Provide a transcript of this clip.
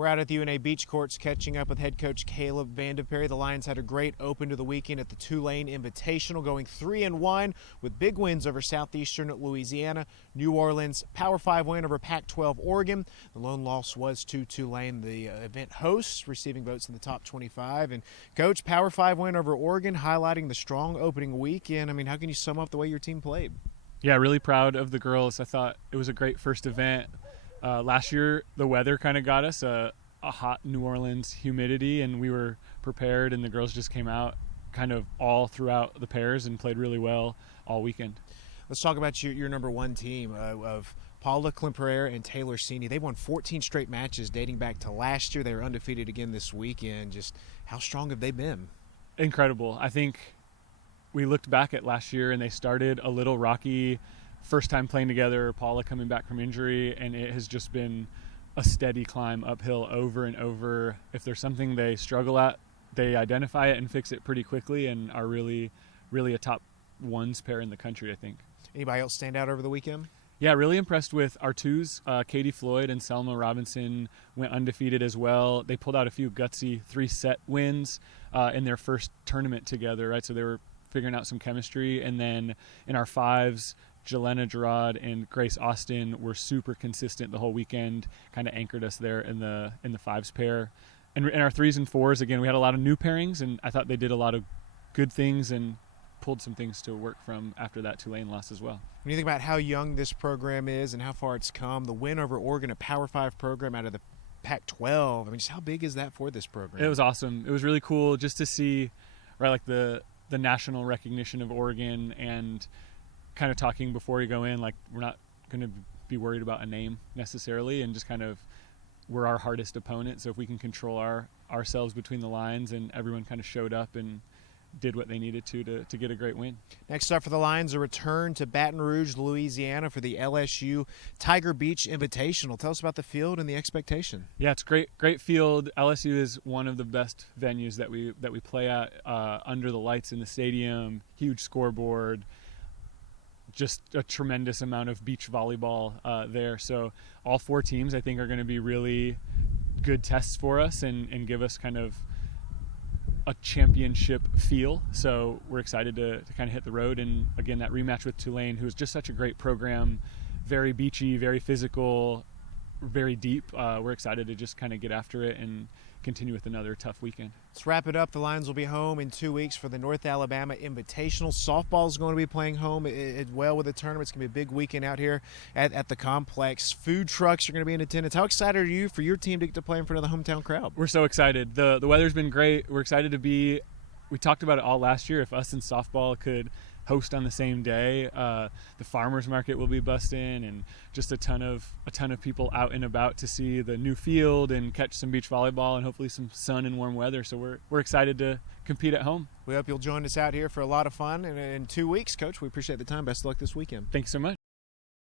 We're out at the UNA Beach Courts catching up with head coach Kaleb VanDePerre. The Lions had a great open to the weekend at the Tulane Invitational, going 3-1 with big wins over Southeastern Louisiana, New Orleans, Power 5 win over Pac-12 Oregon. The lone loss was to Tulane, the event hosts, receiving votes in the top 25. And Coach, Power 5 win over Oregon, highlighting the strong opening weekend. I mean, how can you sum up the way your team played? Yeah, really proud of the girls. I thought it was a great first event. Last year, the weather kind of got us a hot New Orleans humidity, and we were prepared, and the girls just came out kind of all throughout the pairs and played really well all weekend. Let's talk about your number one team of Paula Klemperer and Taylor Sini. They've won 14 straight matches dating back to last year. They were undefeated again this weekend. Just how strong have they been? Incredible. I think we looked back at last year, and they started a little rocky. First time playing together, Paula coming back from injury, and it has just been a steady climb uphill over and over. If there's something they struggle at, they identify it and fix it pretty quickly, and are really, really a top ones pair in the country, I think. Anybody else stand out over the weekend? Yeah, really impressed with our twos. Katie Floyd and Selma Robinson went undefeated as well. They pulled out a few gutsy 3-set wins in their first tournament together, right? So they were figuring out some chemistry. And then in our fives, Jelena Gerard and Grace Austin were super consistent the whole weekend, kind of anchored us there in the fives pair. And in our threes and fours, again, we had a lot of new pairings, and I thought they did a lot of good things and pulled some things to work from after that Tulane loss as well. When you think about how young this program is and how far it's come, the win over Oregon, a Power 5 program out of the Pac-12, I mean, just how big is that for this program? It was awesome. It was really cool just to see, right, like the national recognition of Oregon, and kind of talking before you go in, like we're not going to be worried about a name necessarily, and just kind of we're our hardest opponent. So if we can control ourselves between the lines, and everyone kind of showed up and did what they needed to get a great win. Next up for the Lions, a return to Baton Rouge, Louisiana for the LSU Tiger Beach Invitational. Tell us about the field and the expectation. Yeah, it's great field. LSU is one of the best venues that we play at, under the lights in the stadium, huge scoreboard, just a tremendous amount of beach volleyball there. So all four teams, I think, are going to be really good tests for us and give us kind of a championship feel. So we're excited to kind of hit the road. And again, that rematch with Tulane, who is just such a great program, very beachy, very physical, very deep. We're excited to just kind of get after it and continue with another tough weekend. Let's wrap it up. The Lions will be home in 2 weeks for the North Alabama Invitational. Softball is going to be playing home as well with the tournament. It's going to be a big weekend out here at the complex. Food trucks are going to be in attendance. How excited are you for your team to get to play in front of the hometown crowd? We're so excited. The weather's been great. We're excited to be. We talked about it all last year. If us and softball could host on the same day, the farmers market will be busting, and just a ton of people out and about to see the new field and catch some beach volleyball and hopefully some sun and warm weather. So we're excited to compete at home. We hope you'll join us out here for a lot of fun in 2 weeks. Coach, we appreciate the time. Best of luck this weekend. Thanks so much.